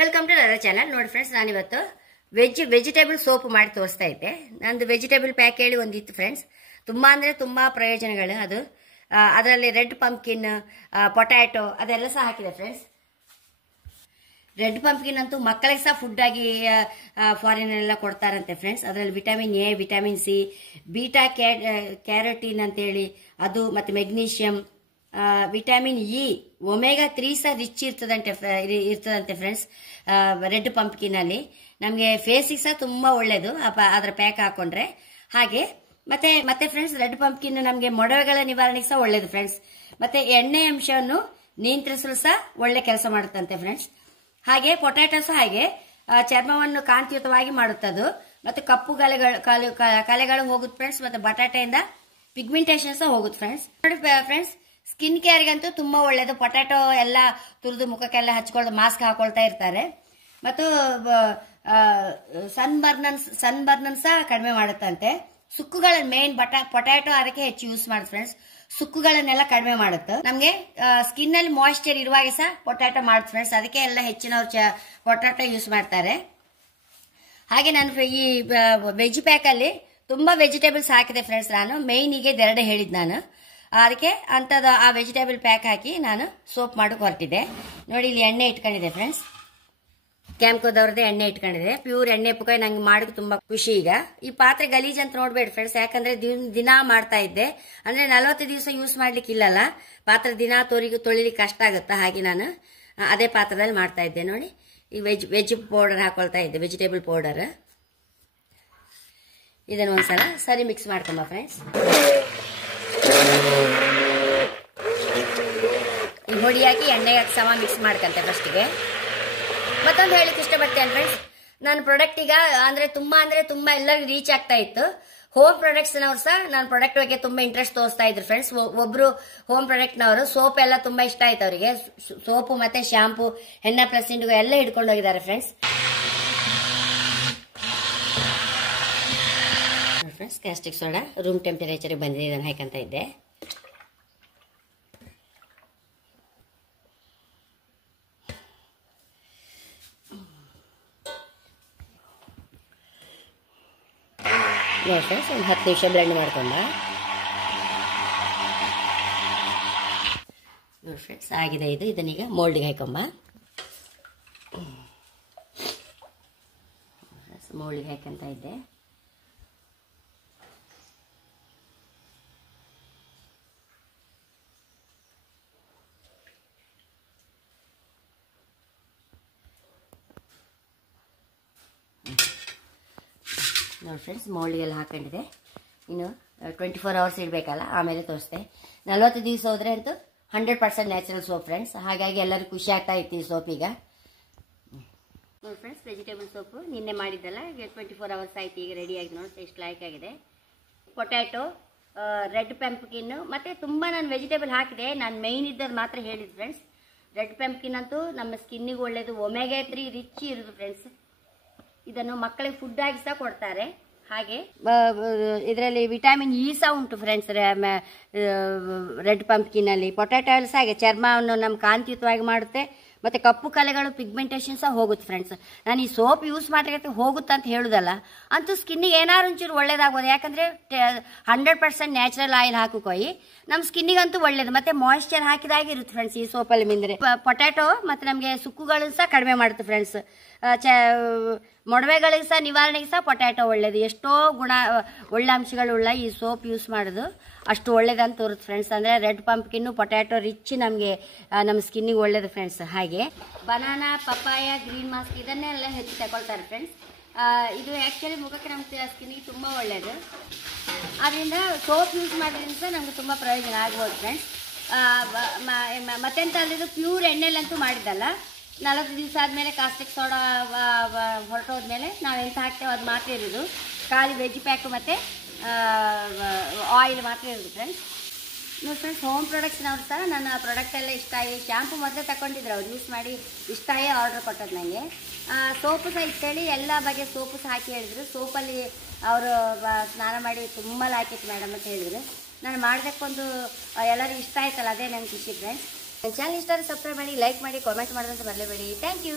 Welcome to ನನ್ನ channel. ನೋಡಿ friends, ನಾನಿವತ್ತು ವೆಜಿಟೇಬಲ್ ಸೋಪ್ ಮಾಡಿ ತೋರಿಸ್ತಾ ಇದ್ದೆ. ನಂದು ವೆಜಿಟೇಬಲ್ ಪ್ಯಾಕ್ ಹೇಳಿ ಒಂದಿತ್ತು ಫ್ರೆಂಡ್ಸ್. ತುಂಬಾ ಅಂದ್ರೆ ತುಂಬಾ ಪ್ರಯೋಜನಗಳು ಅದು. ಅದರಲ್ಲಿ ರೆಡ್ ಪಂಪ್ಕಿನ್, ಪೊಟ್ಯಾಟೊ ಅದೆಲ್ಲ ಸಹ ಹಾಕಿದೆ ಫ್ರೆಂಡ್ಸ್. ರೆಡ್ ಪಂಪ್ಕಿನ್ ಅಂತೂ ಮಕ್ಕಳಿಗೆ ಸಹ ಫುಡ್ ಆಗಿ ಫಾರಿನ್ ಎಲ್ಲ ಕೊಡ್ತಾರಂತೆ ಫ್ರೆಂಡ್ಸ್. ಅದರಲ್ಲಿ vitamin A, vitamin C, beta carotene ಅಂತೇಳಿ ಅದು, ಮತ್ತೆ ಮೆಗ್ನೀಷಿಯಂ, ವಿಟಮಿನ್ ಇ, ಒಮೆಗಾ 3 ಸಹ ರಿಚ್ ಇರ್ತದಂತೆ ಫ್ರೆಂಡ್ಸ್ ರೆಡ್ ಪಂಪ್ಕಿನ್ ಅಲ್ಲಿ. ನಮಗೆ ಫೇಸಿಗೆ ಸಹ ತುಂಬಾ ಒಳ್ಳೇದು ಅದರ ಪ್ಯಾಕ್ ಹಾಕೊಂಡ್ರೆ. ಹಾಗೆ ಮತ್ತೆ ಫ್ರೆಂಡ್ಸ್, ರೆಡ್ ಪಂಪ್ಕಿನ್ ನಮಗೆ ಮೊಡವೆಗಳ ನಿವಾರಣೆಗೆ ಸಹ ಒಳ್ಳೇದು ಫ್ರೆಂಡ್ಸ್. ಮತ್ತೆ ಎಣ್ಣೆ ಅಂಶವನ್ನು ನಿಯಂತ್ರಿಸಲು ಸಹ ಒಳ್ಳೆ ಕೆಲಸ ಮಾಡುತ್ತಂತೆ ಫ್ರೆಂಡ್ಸ್. ಹಾಗೆ ಪೊಟ್ಯಾಟೊ ಸಹ ಹಾಗೆ ಚರ್ಮವನ್ನು ಕಾಂತಿಯುತವಾಗಿ ಮಾಡುತ್ತದು. ಮತ್ತೆ ಕಪ್ಪು ಕಲೆಗಳು ಹೋಗುತ್ತೆ ಫ್ರೆಂಡ್ಸ್. ಮತ್ತೆ ಬಟಾಟೆಯಿಂದ ಪಿಗ್ಮೆಂಟೇಷನ್ ಸಹ ಹೋಗುತ್ತೆ ಫ್ರೆಂಡ್ಸ್. ಫ್ರೆಂಡ್ಸ್, ಸ್ಕಿನ್ ಕೇರ್ಗಂತೂ ತುಂಬಾ ಒಳ್ಳೇದು. ಪೊಟ್ಯಾಟೊ ಎಲ್ಲ ತುರಿದು ಮುಖಕ್ಕೆಲ್ಲ ಹಚ್ಕೊಳ್ಳೋದು, ಮಾಸ್ಕ್ ಹಾಕೊಳ್ತಾ ಇರ್ತಾರೆ. ಮತ್ತು ಸನ್ ಬರ್ನನ್ ಸಹ ಕಡಿಮೆ ಮಾಡುತ್ತಂತೆ. ಸುಕ್ಕುಗಳ ಮೇನ್ ಪೊಟ್ಯಾಟೊ ಅದಕ್ಕೆ ಹೆಚ್ಚು ಯೂಸ್ ಮಾಡುತ್ತೆ ಫ್ರೆಂಡ್ಸ್. ಸುಕ್ಕುಗಳನ್ನೆಲ್ಲ ಕಡಿಮೆ ಮಾಡುತ್ತೆ. ನಮ್ಗೆ ಸ್ಕಿನ್ ಅಲ್ಲಿ ಮಾಯಿಶ್ಚರ್ ಇರುವಾಗ ಸಹ ಪೊಟ್ಯಾಟೊ ಮಾಡುತ್ತೆ ಫ್ರೆಂಡ್ಸ್. ಅದಕ್ಕೆ ಎಲ್ಲ ಹೆಚ್ಚಿನವ್ರು ಪೊಟ್ಯಾಟೊ ಯೂಸ್ ಮಾಡ್ತಾರೆ. ಹಾಗೆ ನಾನು ಈ ವೆಜ್ ಪ್ಯಾಕ್ ಅಲ್ಲಿ ತುಂಬಾ ವೆಜಿಟೇಬಲ್ಸ್ ಹಾಕಿದೆ ಫ್ರೆಂಡ್ಸ್. ನಾನು ಮೇಯ್ನಿಗೆ ಎರಡೇ ಹೇಳಿದ್ ನಾನು. ಅದಕ್ಕೆ ಅಂತದ ಆ ವೆಜಿಟೇಬಲ್ ಪ್ಯಾಕ್ ಹಾಕಿ ನಾನು ಸೋಪ್ ಮಾಡಕ್ ಹೊರಟಿದ್ದೆ. ನೋಡಿ, ಇಲ್ಲಿ ಎಣ್ಣೆ ಇಟ್ಕೊಂಡಿದೆ ಫ್ರೆಂಡ್ಸ್. ಕ್ಯಾಂಪ್ಕೋದವ್ರದ್ದೇ ಎಣ್ಣೆ ಇಟ್ಕೊಂಡಿದೆ. ಪ್ಯೂರ್ ಎಣ್ಣೆ ಪುಕಾಯಿ ನಂಗೆ ಮಾಡೋಕೆ ತುಂಬಾ ಖುಷಿ. ಈಗ ಈ ಪಾತ್ರೆ ಗಲೀಜ್ ಅಂತ ನೋಡ್ಬೇಡಿ ಫ್ರೆಂಡ್ಸ್. ಯಾಕಂದ್ರೆ ದಿನಾ ಮಾಡ್ತಾ ಇದ್ದೆ ಅಂದ್ರೆ 40 ದಿವಸ ಯೂಸ್ ಮಾಡ್ಲಿಕ್ಕೆ ಇಲ್ಲಲ್ಲ. ಪಾತ್ರೆ ದಿನಾ ತೊಳಿಲಿಕ್ಕೆ ಕಷ್ಟ ಆಗುತ್ತೆ. ಹಾಗೆ ನಾನು ಅದೇ ಪಾತ್ರದಲ್ಲಿ ಮಾಡ್ತಾ ಇದ್ದೆ. ನೋಡಿ, ಈ ವೆಜ್ ಪೌಡರ್ ಹಾಕೊಳ್ತಾ ಇದ್ದೆ, ವೆಜಿಟೇಬಲ್ ಪೌಡರ್. ಇದನ್ನ ಒಂದ್ಸಲ ಸರಿ ಮಿಕ್ಸ್ ಮಾಡ್ಕೊಂಬ ಫ್ರೆಂಡ್ಸ್. ಈ ಹೊಡಿ ಹಾಕಿ ಎಣ್ಣೆಗೆ ಸಮ ಮಿಕ್ಸ್ ಮಾಡ್ಕಂತೆ ಫಸ್ಟಿಗೆ. ಮತ್ತೊಂದು ಹೇಳಿಕ್ಕೆ ಇಷ್ಟಪಡ್ತೇನೆ ಫ್ರೆಂಡ್ಸ್, ನನ್ನ ಪ್ರಾಡಕ್ಟ್ ಈಗ ಅಂದ್ರೆ ತುಂಬಾ ಎಲ್ಲರಿಗೂ ರೀಚ್ ಆಗ್ತಾ ಇತ್ತು. ಹೋಮ್ ಪ್ರಾಡಕ್ಟ್ಸ್ ನವರು ಸಹ ನನ್ನ ಪ್ರಾಡಕ್ಟ್ ಬಗ್ಗೆ ತುಂಬಾ ಇಂಟ್ರೆಸ್ಟ್ ತೋರಿಸ್ತಾ ಇದ್ರು ಫ್ರೆಂಡ್ಸ್. ಒಬ್ರು ಹೋಮ್ ಪ್ರಾಡಕ್ಟ್ ನವರು ಸೋಪ್ ಎಲ್ಲ ತುಂಬಾ ಇಷ್ಟ ಆಯ್ತು ಅವರಿಗೆ. ಸೋಪು ಮತ್ತೆ ಶಾಂಪು, ಹೆನ್ನ ಪ್ಲಸ್ ಇಂಡಿಗೋ ಎಲ್ಲ ಹಿಡ್ಕೊಂಡು ಹೋಗಿದ್ದಾರೆ friends. Friends, caustic soda room temperature ಬಂದಿದೆ, ಇದನ್ನು ಹಾಕಂತ ಇದ್ದೆ. ನೋಡಿ ಫ್ರೆಂಡ್ಸ್, ಒಂದು 10 ನಿಮಿಷ ಬ್ಲೆಂಡ್ ಮಾಡ್ಕೊಂಡ. ನೋಡಿ ಫ್ರೆಂಡ್ಸ್, ಆಗಿದೆ ಇದು. ಇದನ್ನೀಗ ಮೋಲ್ಡಿಗೆ ಹಾಕೊಂಬ. ಮೋಲ್ಡಿಗೆ ಹಾಕಂತ ಇದ್ದೆ. ನೋಡಿ ಫ್ರೆಂಡ್ಸ್, ಮೌಲ್ಡಿಗೆಲ್ಲ ಹಾಕೊಂಡಿದೆ. ಇನ್ನು 24 ಅವರ್ಸ್ ಇಡಬೇಕಲ್ಲ, ಆಮೇಲೆ ತೋರಿಸ್ತೆ. 40 ದಿವಸ ಹೋದ್ರೆ ಅಂತೂ 100% ನ್ಯಾಚುರಲ್ ಸೋಪ್ ಫ್ರೆಂಡ್ಸ್. ಹಾಗಾಗಿ ಎಲ್ಲರೂ ಖುಷಿ ಆಗ್ತಾ ಇತ್ತು ಈ ಸೋಪ್ ಈಗ. ನೋಡಿ ಫ್ರೆಂಡ್ಸ್, ವೆಜಿಟೇಬಲ್ ಸೋಪು ನಿನ್ನೆ ಮಾಡಿದ್ದಲ್ಲ, ಈಗ 24 ಅವರ್ಸ್ ಆಯ್ತು. ಈಗ ರೆಡಿ ಆಗಿ ನೋಡಿ ಎಷ್ಟು ಲೈಕ್ ಆಗಿದೆ. ಪೊಟ್ಯಾಟೊ, ರೆಡ್ ಪಂಪ್ಕಿನ್, ಮತ್ತೆ ತುಂಬಾ ನಾನು ವೆಜಿಟೇಬಲ್ ಹಾಕಿದೆ. ನಾನು ಮೈನ್ ಇದ್ದದ್ದು ಮಾತ್ರ ಹೇಳಿದ್ ಫ್ರೆಂಡ್ಸ್. ರೆಡ್ ಪಂಪ್ಕಿನ್ ಅಂತೂ ನಮ್ಮ ಸ್ಕಿನ್ನಿಗೆ ಒಳ್ಳೇದು. ಒಮೆಗಾ 3 ರಿಚ್ ಇರೋದು ಫ್ರೆಂಡ್ಸ್. ಇದನ್ನು ಮಕ್ಕಳಿಗೆ ಫುಡ್ ಆಗಿ ಸಹ ಕೊಡ್ತಾರೆ. ಹಾಗೆ ಇದರಲ್ಲಿ ವಿಟಮಿನ್ ಇ ಸಹ ಉಂಟು ಫ್ರೆಂಡ್ಸ್ ರೆಡ್ ಪಂಪ್ಕಿನ್ ಅಲ್ಲಿ. ಪೊಟ್ಯಾಟೊ ಸಹ ಹಾಗೆ ಚರ್ಮವನ್ನು ನಮ್ಮ ಕಾಂತಿಯುತವಾಗಿ ಮಾಡುತ್ತೆ. ಮತ್ತೆ ಕಪ್ಪು ಕಲೆಗಳು, ಪಿಗ್ಮೆಂಟೇಷನ್ ಸಹ ಹೋಗುತ್ತೆ ಫ್ರೆಂಡ್ಸ್. ನಾನು ಈ ಸೋಪ್ ಯೂಸ್ ಮಾಡಿದ್ರೆ ಹೋಗುತ್ತೆ ಅಂತ ಹೇಳುದಲ್ಲ, ಅಂತೂ ಸ್ಕಿನ್ನಿಗೆ ಏನಾದ್ರು ಒಂಚೂರು ಒಳ್ಳೇದಾಗ್ಬೋದು. ಯಾಕಂದ್ರೆ 100% ನ್ಯಾಚುರಲ್ ಆಯಿಲ್ ಹಾಕೋಯಿ ನಮ್ಮ ಸ್ಕಿನ್ನಿಗಂತೂ ಒಳ್ಳೇದು. ಮತ್ತೆ ಮಾಯಿಶ್ಚರ್ ಹಾಕಿದಾಗೆ ಇರುತ್ತೆ ಫ್ರೆಂಡ್ಸ್ ಈ ಸೋಪಲ್ಲಿ ಮಿಂದ್ರೆ. ಪೊಟ್ಯಾಟೊ ಮತ್ತೆ ನಮಗೆ ಸುಕ್ಕುಗಳು ಸಹ ಕಡಿಮೆ ಮಾಡುತ್ತೆ ಫ್ರೆಂಡ್ಸ್. ಮೊಡವೆಗಳಿಗೆ ಸಹ ನಿವಾರಣೆಗೆ ಸಹ ಪೊಟ್ಯಾಟೊ ಒಳ್ಳೇದು. ಎಷ್ಟೋ ಒಳ್ಳೆ ಅಂಶಗಳುಳ್ಳ ಈ ಸೋಪ್ ಯೂಸ್ ಮಾಡೋದು ಅಷ್ಟು ಒಳ್ಳೇದಂತ ತೋರುತ್ತೆ ಫ್ರೆಂಡ್ಸ್. ಅಂದ್ರೆ ರೆಡ್ ಪಂಪ್ಕಿನ್, ಪೊಟ್ಯಾಟೊ ರಿಚ್ ನಮಗೆ ನಮ್ಮ ಸ್ಕಿನ್ನಿಗೆ ಒಳ್ಳೇದು ಫ್ರೆಂಡ್ಸ್. ಹಾಗೆ ಬನಾನಾ, ಪಪಾಯ, ಗ್ರೀನ್ ಮಾಸ್ಕ್ ಇದನ್ನೆಲ್ಲ ಹೆಚ್ಚು ತಗೊಳ್ತಾರೆ ಫ್ರೆಂಡ್ಸ್. ಇದು ಆ್ಯಕ್ಚುಲಿ ಮುಖಕ್ಕೆ ನಮ್ಮ ಸ್ಕಿನ್ನಿಗೆ ತುಂಬ ಒಳ್ಳೆಯದು. ಅದರಿಂದ ಸೋಪ್ ಯೂಸ್ ಮಾಡೋದ್ರಿಂದ ಸಹ ನಮ್ಗೆ ತುಂಬ ಪ್ರಯೋಜನ ಆಗ್ಬೋದು ಫ್ರೆಂಡ್ಸ್. ಮತ್ತೆಂತ ಅಂದರೆ ಇದು ಪ್ಯೂರ್ ಎಣ್ಣೆಲಂತೂ ಮಾಡಿದ್ದಲ್ಲ. 40 ದಿವಸ ಆದಮೇಲೆ ಕಾಸ್ಟಿಕ್ ಸೋಡಾ ಹೊರಟೋದ್ಮೇಲೆ ನಾವು ಎಂತ ಹಾಕ್ತೇವೆ ಅದು ಮಾತ್ರ ಇರೋದು. ಖಾಲಿ ವೆಜ್ ಪ್ಯಾಕು ಮತ್ತು ಆಯಿಲ್ ಮಾತ್ರ ಇರೋದು ಫ್ರೆಂಡ್ಸ್. ನೋಡಿ ಫ್ರೆಂಡ್ಸ್, ಹೋಮ್ ಪ್ರಾಡಕ್ಟ್ಸ್ನವ್ರು ಸಹ ನನ್ನ ಪ್ರಾಡಕ್ಟ್ ಎಲ್ಲ ಇಷ್ಟ ಆಗಿ, ಶಾಂಪು ಮೊದಲೇ ತಗೊಂಡಿದ್ರು ಅವ್ರು, ಯೂಸ್ ಮಾಡಿ ಇಷ್ಟ ಆಗಿ ಆರ್ಡರ್ ಕೊಟ್ಟದ್ದು ನನಗೆ. ಸೋಪು ಸಹ ಇತ್ತೇಳಿ ಎಲ್ಲ ಬಗೆಯ ಸೋಪು ಸಹ ಹಾಕಿ ಹೇಳಿದರು. ಸೋಪಲ್ಲಿ ಅವರು ಸ್ನಾನ ಮಾಡಿ ತುಂಬ ಹಾಕಿತ್ತು ಮೇಡಮ್ ಅಂತ ಹೇಳಿದರು. ನಾನು ಮಾಡೋದಕ್ಕೊಂದು ಎಲ್ಲರಿಗೂ ಇಷ್ಟ ಆಯ್ತಲ್ಲ, ಅದೇ ನನಗೆ ಖುಷಿ ಫ್ರೆಂಡ್ಸ್. ಚಾನಲ್ ಇಷ್ಟ ಆದರೆ ಸಬ್ಸ್ಕ್ರೈಬ್ ಮಾಡಿ, ಲೈಕ್ ಮಾಡಿ, ಕಾಮೆಂಟ್ ಮಾಡೋದಂತ ಮರಲೇಬೇಡಿ. Thank you.